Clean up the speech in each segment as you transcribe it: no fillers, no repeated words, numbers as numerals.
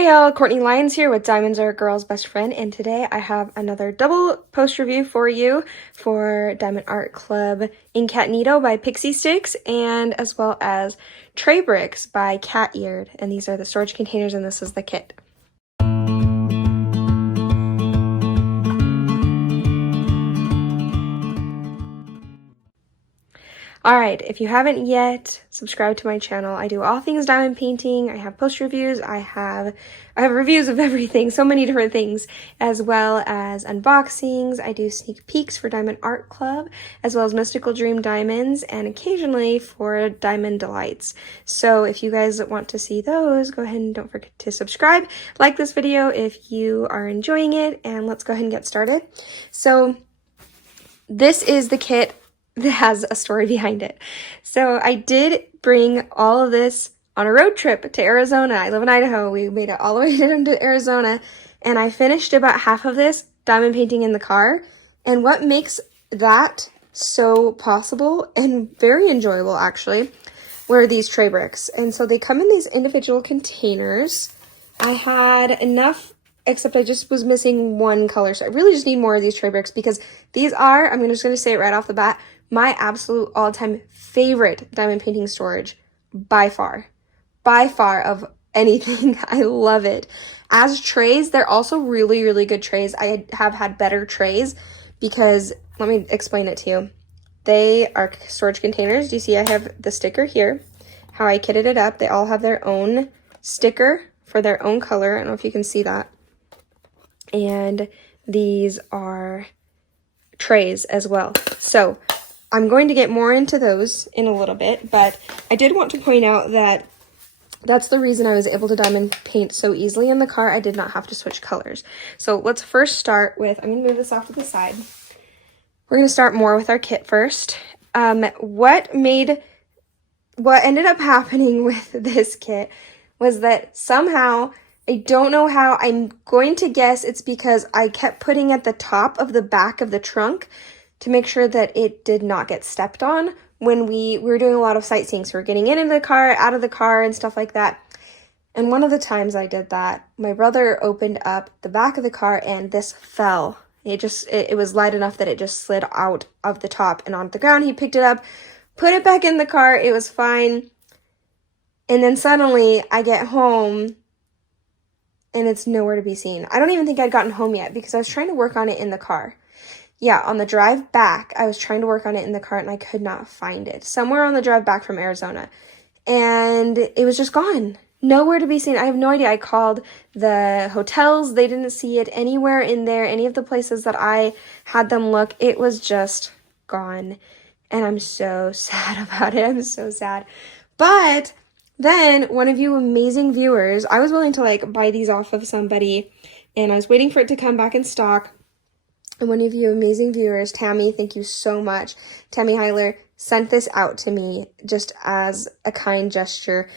Hey y'all, Courtney Lyons here with Diamonds Are a Girl's Best Friend, and today I have another double post review for you for Diamond Art Club In-Cat-Nito by PixieStyx, and as well as Trabricks by Cateared, and these are the storage containers and this is the kit. Alright, if you haven't yet subscribed to my channel, I do all things diamond painting. I have post reviews, I have reviews of everything, so many different things, as well as unboxings. I do sneak peeks for Diamond Art Club, as well as Mystical Dream Diamonds, and occasionally for Diamond Delights. So if you guys want to see those, go ahead and don't forget to subscribe. Like this video if you are enjoying it, and let's go ahead and get started. So this is the kit that has a story behind it. So I did bring all of this on a road trip to Arizona. I live in Idaho. We made it all the way down to Arizona, and I finished about half of this diamond painting in the car. And what makes that so possible and very enjoyable actually were these Trabricks. And so they come in these individual containers. I had enough, except I just was missing one color, so I really just need more of these Trabricks because these are, I'm just going to say it right off the bat, my absolute all-time favorite diamond painting storage by far of anything. I love it. As trays, they're also really, really good trays. I have had better trays because, let me explain it to you. They are storage containers. Do you see I have the sticker here, how I kitted it up. They all have their own sticker for their own color. I don't know if you can see that. And these are trays as well. So I'm going to get more into those in a little bit, but I did want to point out that that's the reason I was able to diamond paint so easily in the car. I did not have to switch colors. So let's first start with, I'm going to move this off to the side. We're going to start more with our kit first. What ended up happening with this kit was that somehow, I don't know how, I'm going to guess it's because I kept putting at the top of the back of the trunk to make sure that it did not get stepped on when we were doing a lot of sightseeing. So we're getting into the car, out of the car, and stuff like that. And one of the times I did that, my brother opened up the back of the car and this fell. It was light enough that it just slid out of the top and onto the ground. He picked it up, put it back in the car, it was fine. And then suddenly I get home and it's nowhere to be seen. I don't even think I'd gotten home yet because I was trying to work on it in the car. Yeah, on the drive back, I was trying to work on it in the car and I could not find it. Somewhere on the drive back from Arizona. And it was just gone. Nowhere to be seen. I have no idea. I called the hotels. They didn't see it anywhere in there. Any of the places that I had them look. It was just gone. And I'm so sad about it. I'm so sad. But then one of you amazing viewers, I was willing to buy these off of somebody and I was waiting for it to come back in stock. And one of you amazing viewers, Tammy, thank you so much. Tammy Heiler sent this out to me just as a kind gesture,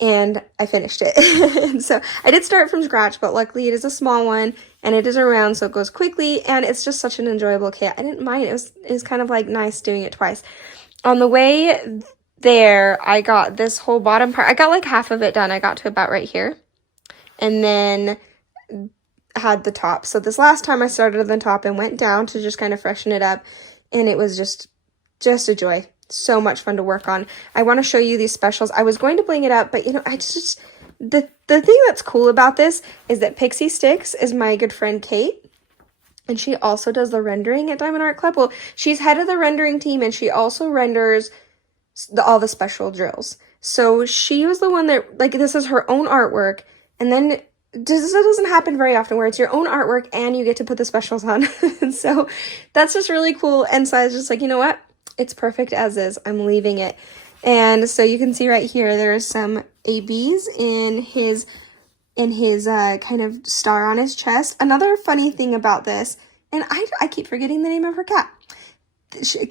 and I finished it. So I did start from scratch, but luckily it is a small one, and it is a round, so it goes quickly, and it's just such an enjoyable kit. I didn't mind. It was kind of nice doing it twice. On the way there, I got this whole bottom part. I got half of it done. I got to about right here, and then had the top. So this last time I started at the top and went down to just kind of freshen it up, and it was just a joy. So much fun to work on. I want to show you these specials. I was going to bling it up, but I just the thing that's cool about this is that PixieStyx is my good friend Kate, and she also does the rendering at Diamond Art Club. Well, she's head of the rendering team, and she also renders all the special drills. So she was the one that this is her own artwork, and then this doesn't happen very often where it's your own artwork and you get to put the specials on. And so that's just really cool. And so I was just you know what? It's perfect as is. I'm leaving it. And so you can see right here, there's some ABs in his kind of star on his chest. Another funny thing about this, and I keep forgetting the name of her cat.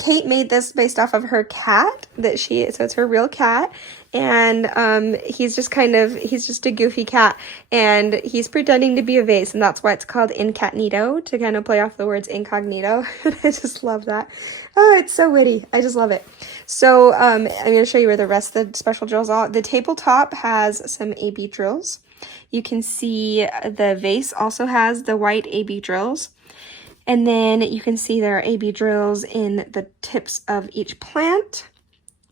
Kate made this based off of her cat so it's her real cat, and he's just a goofy cat, and he's pretending to be a vase, and that's why it's called In-Cat-Nito, to kind of play off the words incognito. I just love that. Oh, it's so witty. I just love it. So I'm going to show you where the rest of the special drills are. The tabletop has some AB drills. You can see the vase also has the white AB drills. And then you can see there are AB drills in the tips of each plant.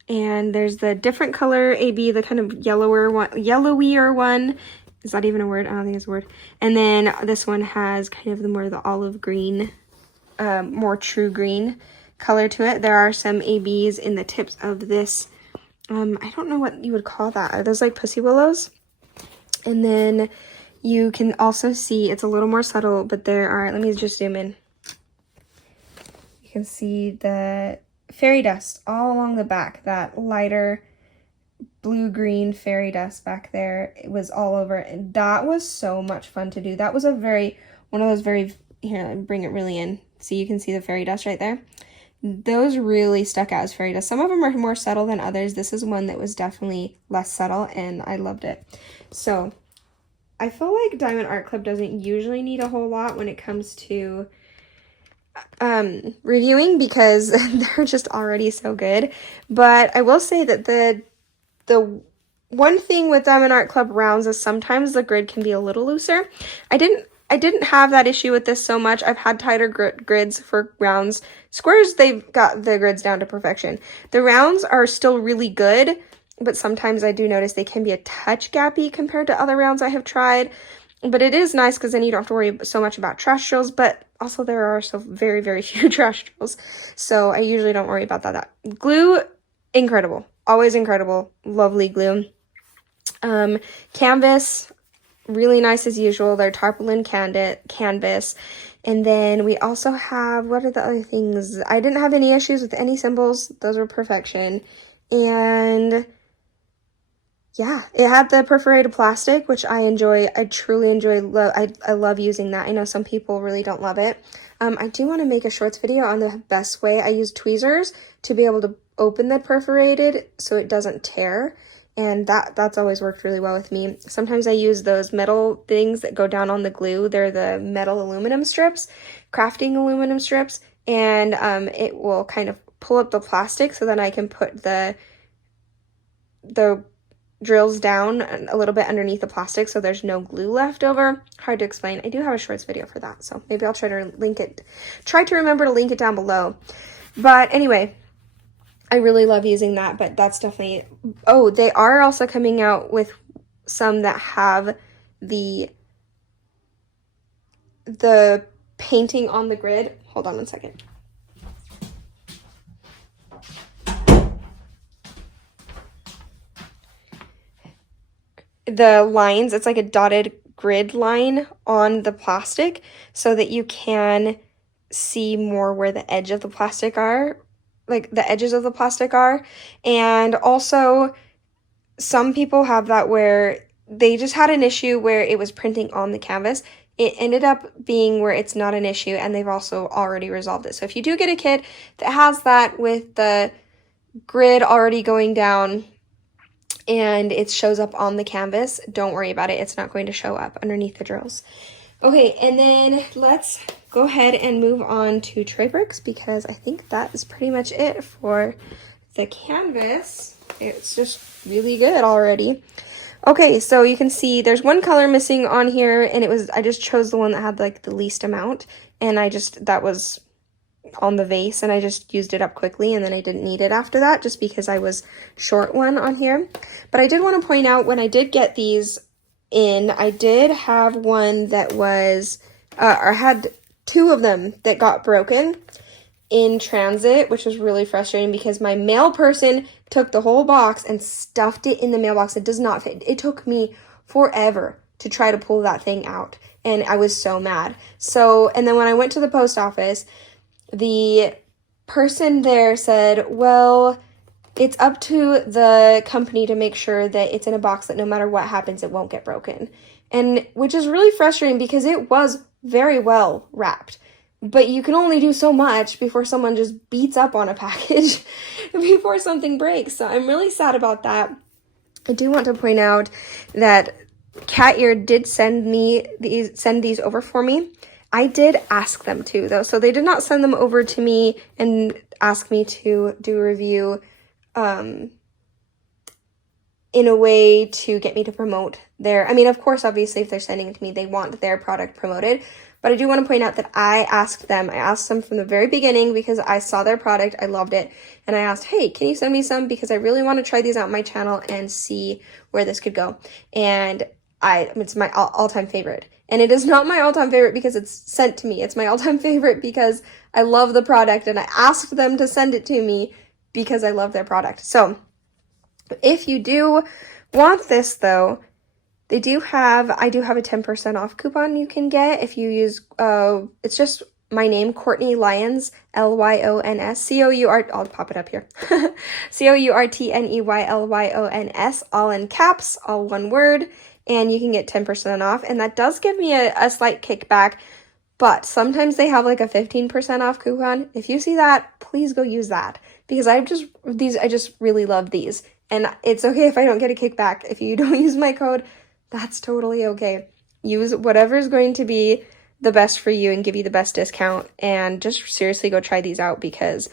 And there's the different color AB, the kind of yellowier one. Is that even a word? I don't think it's a word. And then this one has kind of the more the olive green, more true green color to it. There are some ABs in the tips of this. I don't know what you would call that. Are those like pussy willows? And then you can also see it's a little more subtle, but there are, let me just zoom in. You can see the fairy dust all along the back, that lighter blue-green fairy dust back there. It was all over, and that was so much fun to do. That was one of those very, here, let me bring it really in. So you can see the fairy dust right there. Those really stuck out as fairy dust. Some of them are more subtle than others. This is one that was definitely less subtle, and I loved it. So I feel like Diamond Art Club doesn't usually need a whole lot when it comes to reviewing, because they're just already so good. But I will say that the one thing with Diamond Art Club rounds is sometimes the grid can be a little looser. I didn't have that issue with this so much. I've had tighter grids for rounds. Squares, they've got the grids down to perfection. The rounds are still really good, but sometimes I do notice they can be a touch gappy compared to other rounds I have tried. But it is nice because then you don't have to worry so much about trash drills, but also there are so very, very few trash drills. So I usually don't worry about that. Glue, incredible. Always incredible. Lovely glue. Canvas, really nice as usual. They're tarpaulin canvas. And then we also have, what are the other things? I didn't have any issues with any symbols. Those were perfection. And yeah, it had the perforated plastic, which I enjoy. I truly enjoy. I love using that. I know some people really don't love it. I do want to make a shorts video on the best way. I use tweezers to be able to open the perforated so it doesn't tear. And that's always worked really well with me. Sometimes I use those metal things that go down on the glue. They're the metal aluminum strips, crafting aluminum strips. And it will kind of pull up the plastic so then I can put the drills down a little bit underneath the plastic so there's no glue left over. Hard to explain. I do have a shorts video for that, so maybe I'll try to remember to link it down below. But anyway, I really love using that, but that's definitely, oh, they are also coming out with some that have the painting on the grid. Hold on one second. The lines, it's like a dotted grid line on the plastic so that you can see more where the edge of the plastic are, like the edges of the plastic are. And also some people have that where they just had an issue where it was printing on the canvas. It ended up being where it's not an issue, and they've also already resolved it. So if you do get a kit that has that with the grid already going down and it shows up on the canvas, don't worry about it. It's not going to show up underneath the drills. Okay, and then let's go ahead and move on to Trabricks, because I think that is pretty much it for the canvas. It's just really good already. Okay, so you can see there's one color missing on here, and I just chose the one that had like the least amount, and that was on the vase, and I just used it up quickly, and then I didn't need it after that just because I was short one on here. But I did want to point out, when I did get these in, I did have one that was or had two of them that got broken in transit, which was really frustrating because my mail person took the whole box and stuffed it in the mailbox. It does not fit. It took me forever to try to pull that thing out, and I was so mad. And then when I went to the post office, the person there said, well, it's up to the company to make sure that it's in a box that no matter what happens, it won't get broken. And which is really frustrating because it was very well wrapped. But you can only do so much before someone just beats up on a package before something breaks. So I'm really sad about that. I do want to point out that Cateared did send these over for me. I did ask them to, though. So they did not send them over to me and ask me to do a review in a way to get me to promote their, I mean, of course, obviously, if they're sending it to me, they want their product promoted. But I do want to point out that I asked them from the very beginning because I saw their product, I loved it, and I asked, hey, can you send me some? Because I really want to try these out on my channel and see where this could go. And it's my all-time favorite. And it is not my all-time favorite because it's sent to me. It's my all-time favorite because I love the product and I asked them to send it to me because I love their product. So if you do want this though, I do have a 10% off coupon you can get if you use, it's just my name, Courtney Lyons, Lyons, I'll pop it up here, COURTNEYLYONS, all in caps, all one word, and you can get 10% off, and that does give me a slight kickback, but sometimes they have like a 15% off coupon. If you see that, please go use that, because I just really love these, and it's okay if I don't get a kickback. If you don't use my code, that's totally okay. Use whatever's going to be the best for you and give you the best discount, and just seriously go try these out because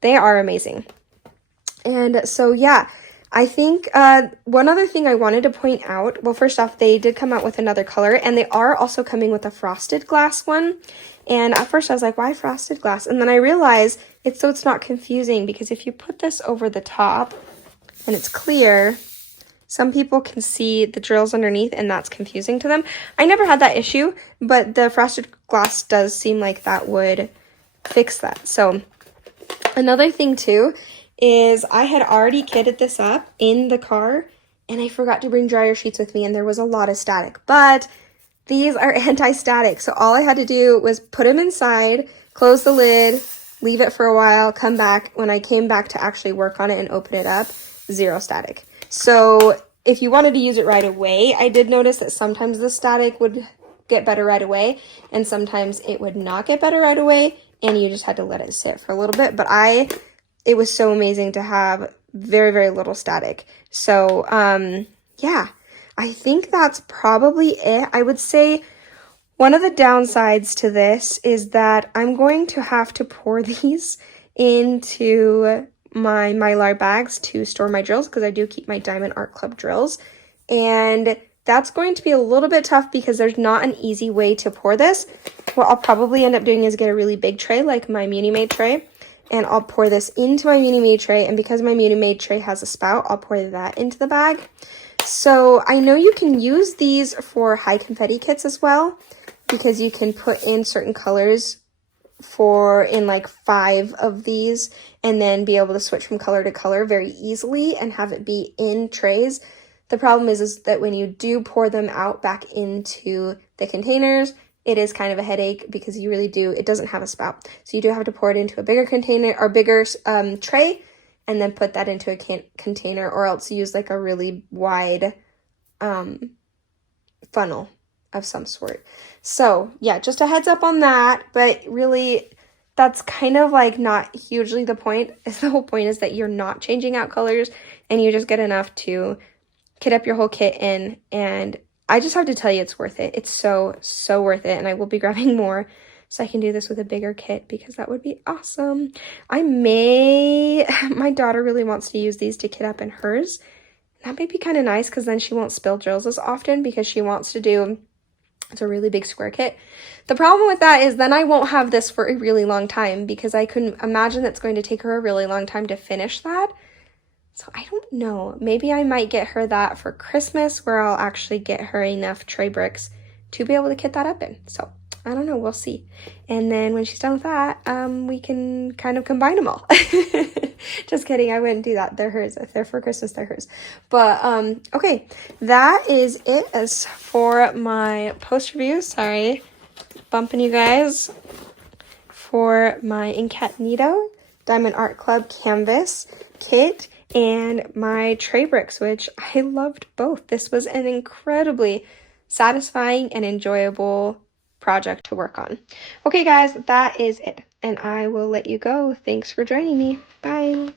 they are amazing. And so yeah, I think one other thing I wanted to point out, well, first off, they did come out with another color, and they are also coming with a frosted glass one. And at first I was like, why frosted glass? And then I realized it's so it's not confusing, because if you put this over the top and it's clear, some people can see the drills underneath and that's confusing to them. I never had that issue, but the frosted glass does seem like that would fix that. So another thing too is I had already kitted this up in the car and I forgot to bring dryer sheets with me, and there was a lot of static, but these are anti-static. So all I had to do was put them inside, close the lid, leave it for a while, come back. When I came back to actually work on it and open it up, zero static. So if you wanted to use it right away, I did notice that sometimes the static would get better right away and sometimes it would not get better right away, and you just had to let it sit for a little bit. But it was so amazing to have very, very little static. So yeah, I think that's probably it. I would say one of the downsides to this is that I'm going to have to pour these into my Mylar bags to store my drills, because I do keep my Diamond Art Club drills, and that's going to be a little bit tough because there's not an easy way to pour this. What I'll probably end up doing is get a really big tray like my Muni-Made tray, and I'll pour this into my Muni-Made tray, and because my Muni-Made tray has a spout, I'll pour that into the bag. So I know you can use these for high confetti kits as well, because you can put in certain colors in like 5 of these and then be able to switch from color to color very easily and have it be in trays. The problem is that when you do pour them out back into the containers, it is kind of a headache because it doesn't have a spout. So you do have to pour it into a bigger container or bigger tray and then put that into a container, or else use like a really wide funnel of some sort. So yeah, just a heads up on that, but really that's kind of like not hugely the point. The whole point is that you're not changing out colors and you just get enough to kit up your whole kit in, and I just have to tell you it's worth it. It's so worth it, and I will be grabbing more so I can do this with a bigger kit because that would be awesome. My daughter really wants to use these to kit up in hers. That may be kind of nice because then she won't spill drills as often because she wants to do, it's a really big square kit. The problem with that is then I won't have this for a really long time because I couldn't imagine that's going to take her a really long time to finish that. So I don't know. Maybe I might get her that for Christmas, where I'll actually get her enough Trabricks to be able to kit that up in. So I don't know. We'll see. And then when she's done with that, we can kind of combine them all. Just kidding. I wouldn't do that. They're hers. If they're for Christmas, they're hers. But okay, that is it as for my post review. Sorry, bumping you guys. For my In-Cat-Nito Diamond Art Club canvas kit and my Trabricks, which I loved both. This was an incredibly satisfying and enjoyable project to work on. Okay guys, that is it, and I will let you go. Thanks for joining me. Bye.